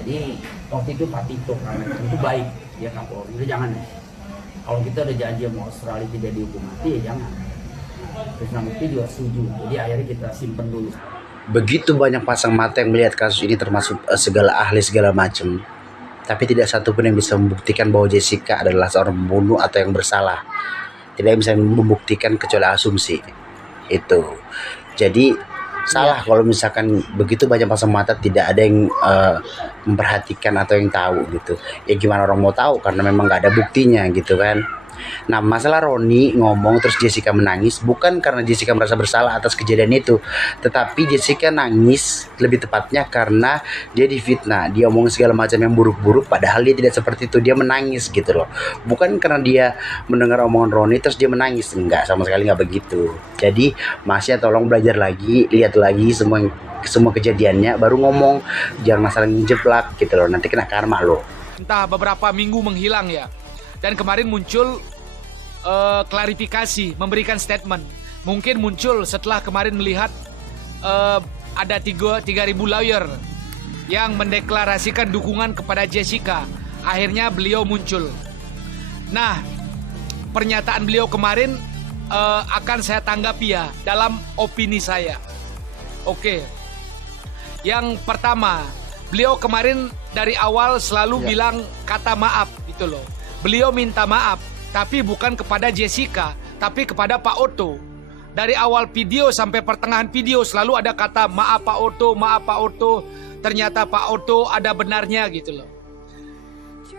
Jadi waktu itu Pak Tito itu baik, dia Kapolri, itu jangan. Kalau kita ada janji mau Australia tidak dihukum mati ya jangan. Krisnamurti juga setuju, jadi akhirnya kita simpen dulu. Begitu banyak pasang mata yang melihat kasus ini, termasuk segala ahli segala macam, tapi tidak satu pun yang bisa membuktikan bahwa Jessica adalah seorang pembunuh atau yang bersalah. Tidak bisa membuktikan kecuali asumsi itu. Jadi salah kalau misalkan begitu banyak pasang mata tidak ada yang memperhatikan atau yang tahu gitu. Ya gimana orang mau tahu karena memang nggak ada buktinya gitu kan. Nah, masalah Roni ngomong terus Jessica menangis bukan karena Jessica merasa bersalah atas kejadian itu, tetapi Jessica nangis lebih tepatnya karena dia difitnah, dia omong segala macam yang buruk-buruk padahal dia tidak seperti itu, dia menangis gitu loh. Bukan karena dia mendengar omongan Roni terus dia menangis, enggak, sama sekali enggak begitu. Jadi Masya tolong belajar lagi, lihat lagi semua kejadiannya baru ngomong, jangan saling jeplak gitu loh, nanti kena karma loh. Entah beberapa minggu menghilang ya. Dan kemarin muncul klarifikasi, memberikan statement. Mungkin muncul setelah kemarin melihat ada 3.000 lawyer yang mendeklarasikan dukungan kepada Jessica. Akhirnya beliau muncul. Nah, pernyataan beliau kemarin akan saya tanggapi ya dalam opini saya. Oke. Yang pertama, beliau kemarin dari awal selalu bilang kata maaf gitu loh. Beliau minta maaf, tapi bukan kepada Jessica, tapi kepada Pak Otto. Dari awal video sampai pertengahan video selalu ada kata maaf Pak Otto, maaf Pak Otto. Ternyata Pak Otto ada benarnya gitu loh.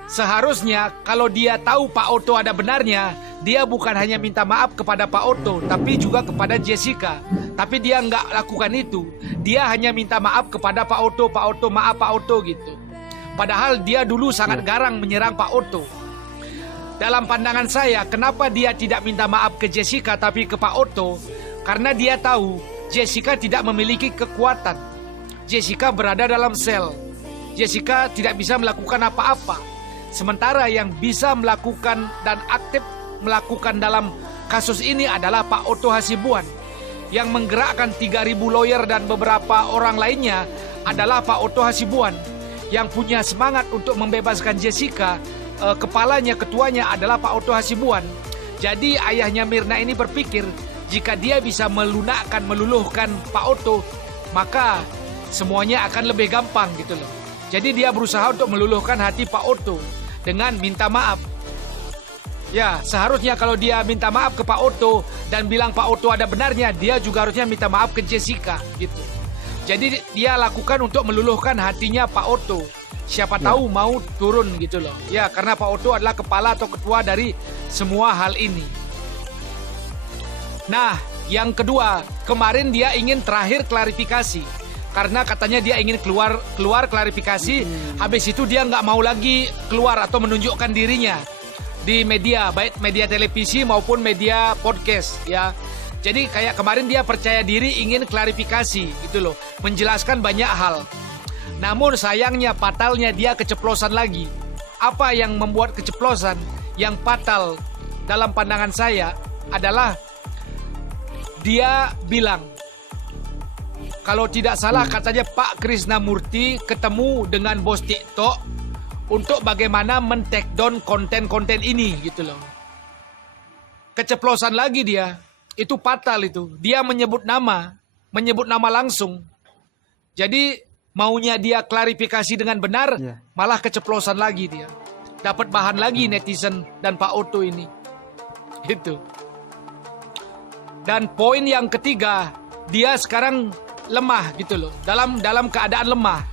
Seharusnya kalau dia tahu Pak Otto ada benarnya, dia bukan hanya minta maaf kepada Pak Otto, tapi juga kepada Jessica. Tapi dia nggak lakukan itu. Dia hanya minta maaf kepada Pak Otto, maaf Pak Otto gitu. Padahal dia dulu sangat garang menyerang Pak Otto. Dalam pandangan saya, kenapa dia tidak minta maaf ke Jessica tapi ke Pak Otto? Karena dia tahu Jessica tidak memiliki kekuatan. Jessica berada dalam sel. Jessica tidak bisa melakukan apa-apa. Sementara yang bisa melakukan dan aktif melakukan dalam kasus ini adalah Pak Otto Hasibuan. Yang menggerakkan 3.000 lawyer dan beberapa orang lainnya adalah Pak Otto Hasibuan. Yang punya semangat untuk membebaskan Jessica, kepalanya, ketuanya adalah Pak Otto Hasibuan. Jadi ayahnya Mirna ini berpikir jika dia bisa meluluhkan Pak Otto, maka semuanya akan lebih gampang gitu loh. Jadi dia berusaha untuk meluluhkan hati Pak Otto dengan minta maaf. Ya, seharusnya kalau dia minta maaf ke Pak Otto dan bilang Pak Otto ada benarnya, dia juga harusnya minta maaf ke Jessica gitu. Jadi dia lakukan untuk meluluhkan hatinya Pak Otto. Siapa tahu mau turun gitu loh. Ya, karena Pak Otto adalah kepala atau ketua dari semua hal ini. Nah, yang kedua, kemarin dia ingin terakhir klarifikasi. Karena katanya dia ingin keluar klarifikasi. Habis itu dia nggak mau lagi keluar atau menunjukkan dirinya di media, baik media televisi maupun media podcast ya. Jadi kayak kemarin dia percaya diri ingin klarifikasi gitu loh, menjelaskan banyak hal. Namun sayangnya fatalnya dia keceplosan lagi. Apa yang membuat keceplosan? Yang fatal dalam pandangan saya adalah dia bilang, kalau tidak salah katanya Pak Krisnamurti ketemu dengan bos TikTok untuk bagaimana men-take down konten-konten ini gitu loh. Keceplosan lagi dia. Itu fatal itu. Dia menyebut nama langsung. Jadi maunya dia klarifikasi dengan benar, malah keceplosan lagi dia. Dapat bahan lagi netizen dan Pak Otto ini. Itu. Dan poin yang ketiga, dia sekarang lemah gitu loh. Dalam keadaan lemah.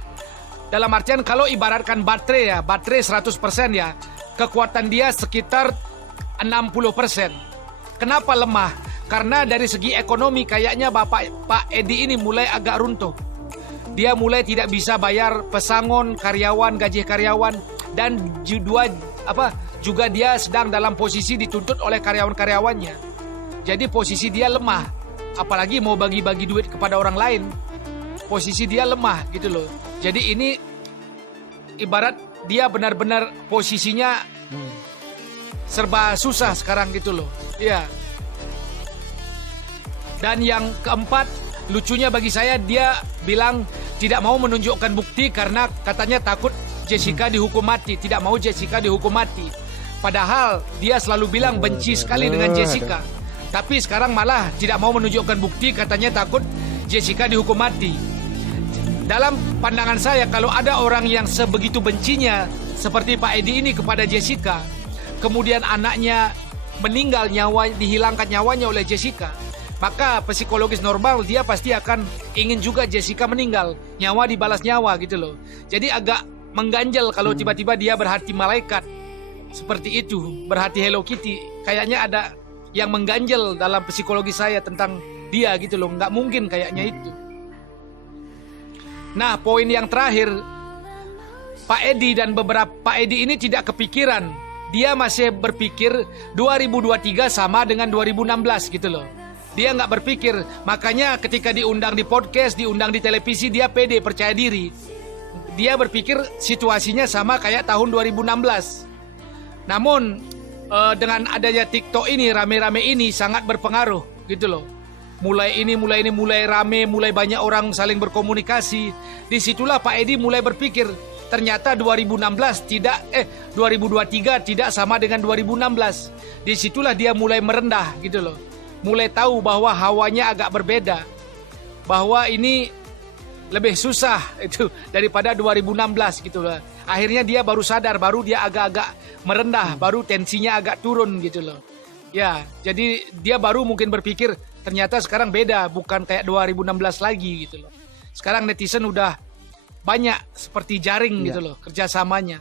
Dalam artian kalau ibaratkan baterai 100% ya, kekuatan dia sekitar 60%. Kenapa lemah? Karena dari segi ekonomi kayaknya Pak Edi ini mulai agak runtuh. Dia mulai tidak bisa bayar pesangon karyawan, gaji karyawan, dan juga dia sedang dalam posisi dituntut oleh karyawan-karyawannya. Jadi posisi dia lemah. Apalagi mau bagi-bagi duit kepada orang lain. Posisi dia lemah gitu loh. Jadi ini ibarat dia benar-benar posisinya serba susah sekarang gitu loh. Iya. Dan yang keempat, lucunya bagi saya dia bilang tidak mau menunjukkan bukti karena katanya takut Jessica dihukum mati, tidak mau Jessica dihukum mati. Padahal dia selalu bilang benci sekali dengan Jessica. Tapi sekarang malah tidak mau menunjukkan bukti, katanya takut Jessica dihukum mati. Dalam pandangan saya, kalau ada orang yang sebegitu bencinya seperti Pak Edi ini kepada Jessica, kemudian anaknya meninggal, dihilangkan nyawanya oleh Jessica, maka psikologis normal dia pasti akan ingin juga Jessica meninggal, nyawa dibalas nyawa gitu loh. Jadi agak mengganjal kalau tiba-tiba dia berhati malaikat seperti itu, berhati Hello Kitty. Kayaknya ada yang mengganjal dalam psikologi saya tentang dia gitu loh. Nggak mungkin kayaknya itu. Nah, poin yang terakhir, Pak Edi dan beberapa Pak Edi ini tidak kepikiran. Dia masih berpikir 2023 sama dengan 2016 gitu loh. Dia nggak berpikir, makanya ketika diundang di podcast, diundang di televisi, dia pede, percaya diri. Dia berpikir situasinya sama kayak tahun 2016. Namun dengan adanya TikTok ini, rame-rame ini sangat berpengaruh gitu loh. Mulai rame, mulai banyak orang saling berkomunikasi. Disitulah Pak Edi mulai berpikir, ternyata 2023 tidak sama dengan 2016. Disitulah dia mulai merendah gitu loh. Mulai tahu bahwa hawanya agak berbeda. Bahwa ini lebih susah itu daripada 2016 gitu loh. Akhirnya dia baru sadar, baru dia agak-agak merendah, baru tensinya agak turun gitu loh. Ya, jadi dia baru mungkin berpikir ternyata sekarang beda, bukan kayak 2016 lagi gitu loh. Sekarang netizen udah banyak seperti jaring gitu loh kerjasamanya.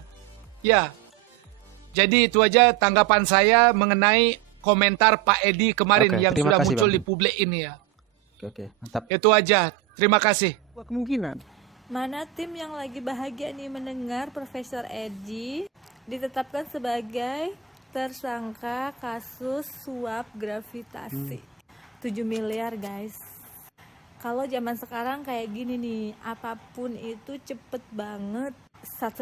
Ya, jadi itu aja tanggapan saya mengenai komentar Pak Edi kemarin yang sudah muncul di publik ini ya. Oke, mantap. Itu aja, terima kasih. Kemungkinan. Mana tim yang lagi bahagia nih mendengar Profesor Edi ditetapkan sebagai tersangka kasus suap gravitasi 7 miliar guys. Kalau zaman sekarang kayak gini nih, apapun itu cepet banget, sat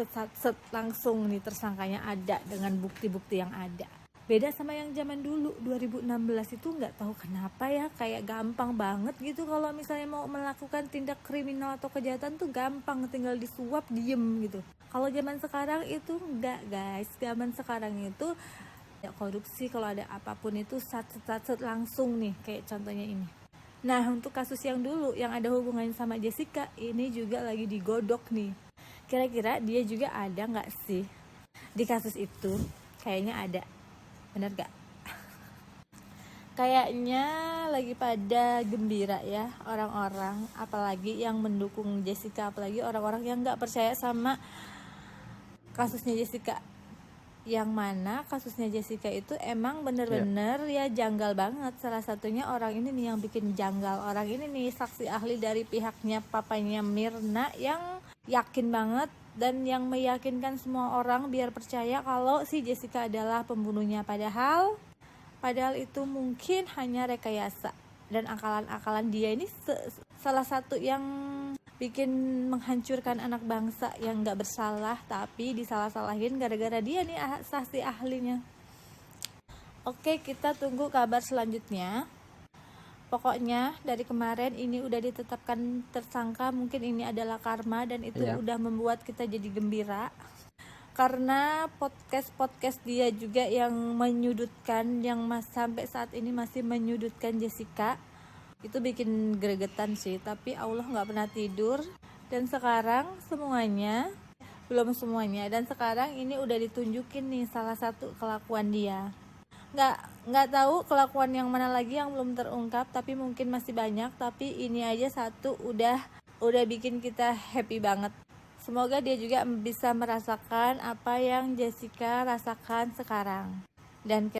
langsung nih tersangkanya ada dengan bukti-bukti yang ada. Beda sama yang zaman dulu 2016 itu nggak tahu kenapa ya, kayak gampang banget gitu kalau misalnya mau melakukan tindak kriminal atau kejahatan tuh gampang, tinggal disuap diem gitu. Kalau zaman sekarang itu enggak guys, zaman sekarang itu ya korupsi, kalau ada apapun itu sat langsung nih, kayak contohnya ini. Nah, untuk kasus yang dulu yang ada hubungannya sama Jessica ini juga lagi digodok nih. Kira-kira dia juga ada nggak sih di kasus itu? Kayaknya ada. Bener gak? Kayaknya lagi pada gembira ya orang-orang, apalagi yang mendukung Jessica, apalagi orang-orang yang gak percaya sama kasusnya Jessica. Yang mana kasusnya Jessica itu emang bener-bener ya janggal banget. Salah satunya orang ini nih yang bikin janggal. Orang ini nih saksi ahli dari pihaknya papanya Mirna yang yakin banget dan yang meyakinkan semua orang biar percaya kalau si Jessica adalah pembunuhnya. Padahal itu mungkin hanya rekayasa. Dan akalan-akalan dia ini salah satu yang bikin menghancurkan anak bangsa yang gak bersalah, tapi disalah-salahin gara-gara dia nih saksi ahlinya. Oke, kita tunggu kabar selanjutnya. Pokoknya dari kemarin ini udah ditetapkan tersangka, mungkin ini adalah karma dan itu udah membuat kita jadi gembira. Karena podcast dia juga yang menyudutkan, yang sampai saat ini masih menyudutkan Jessica. Itu bikin gregetan sih, tapi Allah nggak pernah tidur. Dan sekarang belum semuanya, dan sekarang ini udah ditunjukin nih salah satu kelakuan dia. Nggak tahu kelakuan yang mana lagi yang belum terungkap, tapi mungkin masih banyak. Tapi ini aja satu udah bikin kita happy banget. Semoga dia juga bisa merasakan apa yang Jessica rasakan sekarang. Dan